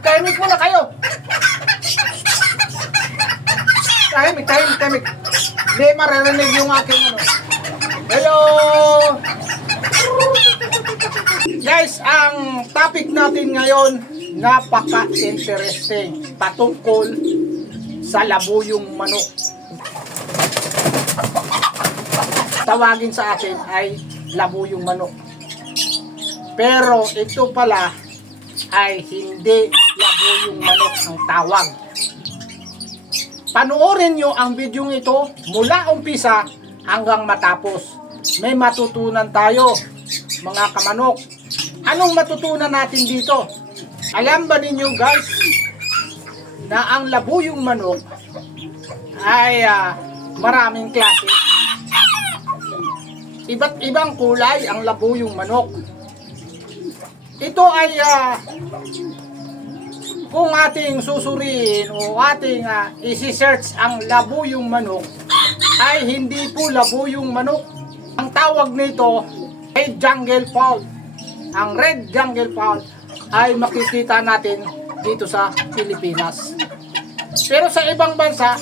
tahimik muna kayo. Tahimik, tahimik, tahimik. Hindi maririnig yung aking ano. Hello! Guys, ang topic natin ngayon, napaka-interesting. Patungkol sa labuyong manok. Tawagin sa atin ay labuyong manok. Pero ito pala ay hindi labuyong manok ang tawag. Panoorin nyo ang video ito mula umpisa hanggang matapos. May matutunan tayo, mga kamanok. Anong matutunan natin dito? Alam ba ninyo guys na ang labuyong manok ay ah, maraming klase. Iba't ibang kulay ang labuyong manok. Ito ay ah, kung ating susuriin o ating uh, isi-search ang labuyong manok ay hindi po labuyong manok. Ang tawag nito ay jungle fowl. Ang red jungle fowl ay makikita natin dito sa Pilipinas. Pero sa ibang bansa,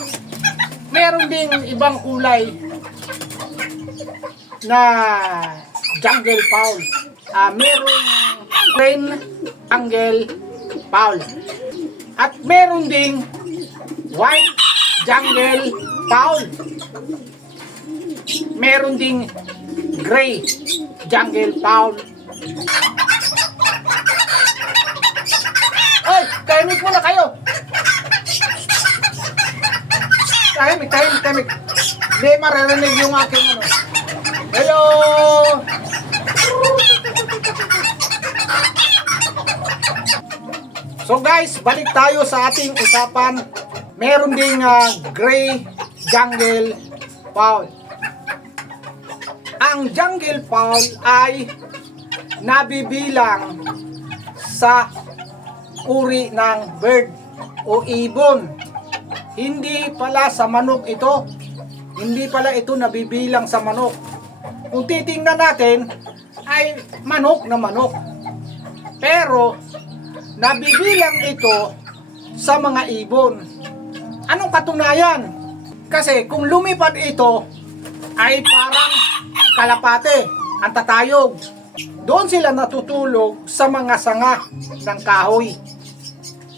meron ding ibang kulay na jungle fowl. Ah, merong plain jungle fowl. At meron ding white jungle fowl. Meron ding gray jungle fowl. Ay, tahimik muna kayo. Tahimik, tahimik, tahimik. Hindi maririnig yung aking ano. Hello! So guys, balik tayo sa ating usapan. Meron ding ah, gray jungle fowl. Ang jungle fowl ay nabibilang sa uri ng bird o ibon. Hindi pala sa manok ito. Hindi pala ito nabibilang sa manok. Kung titingnan natin, ay manok na manok. Pero, nabibilang ito sa mga ibon. Anong katunayan? Kasi kung lumipad ito, ay parang kalapate, ang tatayog. Doon sila natutulog sa mga sanga ng kahoy.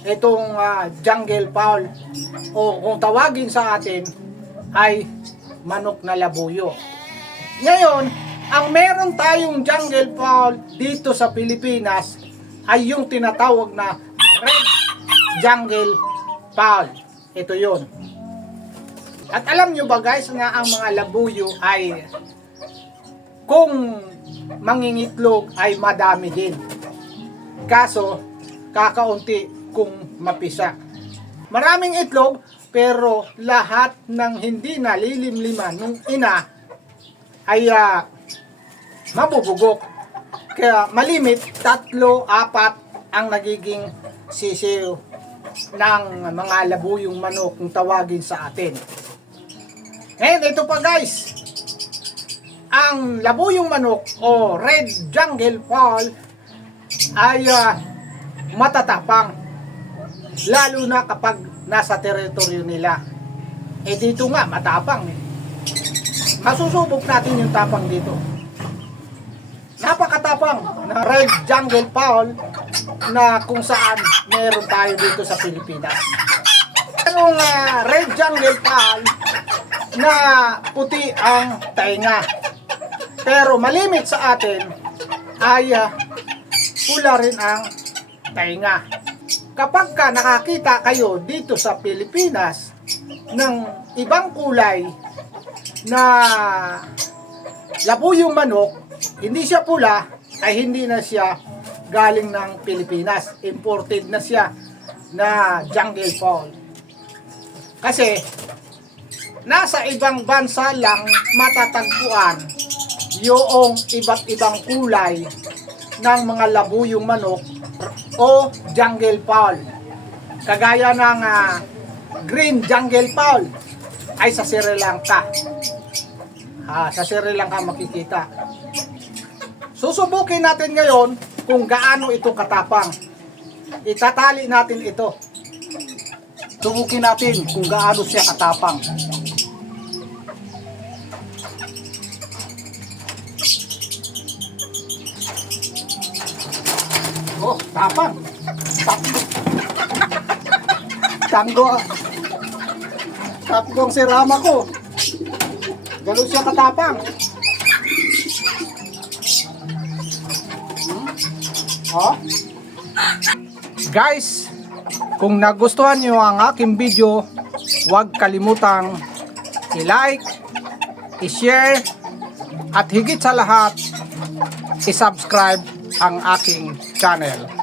Itong ah, jungle fowl o kung tawagin sa atin ay manok na labuyo. Ngayon, ang meron tayong jungle fowl dito sa Pilipinas ay yung tinatawag na red jungle fowl. Ito yon. At alam nyo ba guys na ang mga labuyo ay kung mangingitlog ay madami din. Kaso, kakaunti kung mapisa. Maraming itlog, pero lahat ng hindi nalilimliman nung ina ay ah, mabubugok. Kaya malimit, tatlo, apat ang nagiging sisiw ng mga labuyong manok kung tawagin sa atin. And ito pa guys, ang labuyong manok o red jungle fowl ay ah, matatapang lalo na kapag nasa teritoryo nila. Eh dito nga matapang eh. Masusubok natin yung tapang dito. Napakatapang na red jungle fowl na kung saan meron tayo dito sa Pilipinas. Anong ah, red jungle fowl na puti ang tainga. Pero malimit sa atin ay ah, pula rin ang tainga. Kapag ka nakakita kayo dito sa Pilipinas ng ibang kulay na labuyong manok, hindi siya pula, ay hindi na siya galing ng Pilipinas. Imported na siya na jungle fowl. Kasi nasa ibang bansa lang matatagpuan yung iba't ibang kulay ng mga labuyong manok o jungle fowl. Kagaya ng ah, green jungle fowl ay sa Sri Lanka. Ah, sa Sri Lanka makikita. Susubukin natin ngayon kung gaano ito katapang. itatali natin ito. Tubukin natin kung gaano siya katapang. Oh, tapang. Takbo. Tanggo. Takbo ang sirama ko. Ganun siya katapang. Oh. Guys, kung nagustuhan nyo ang aking video, huwag kalimutang i-like, i-share, at higit sa lahat, i-subscribe ang aking channel.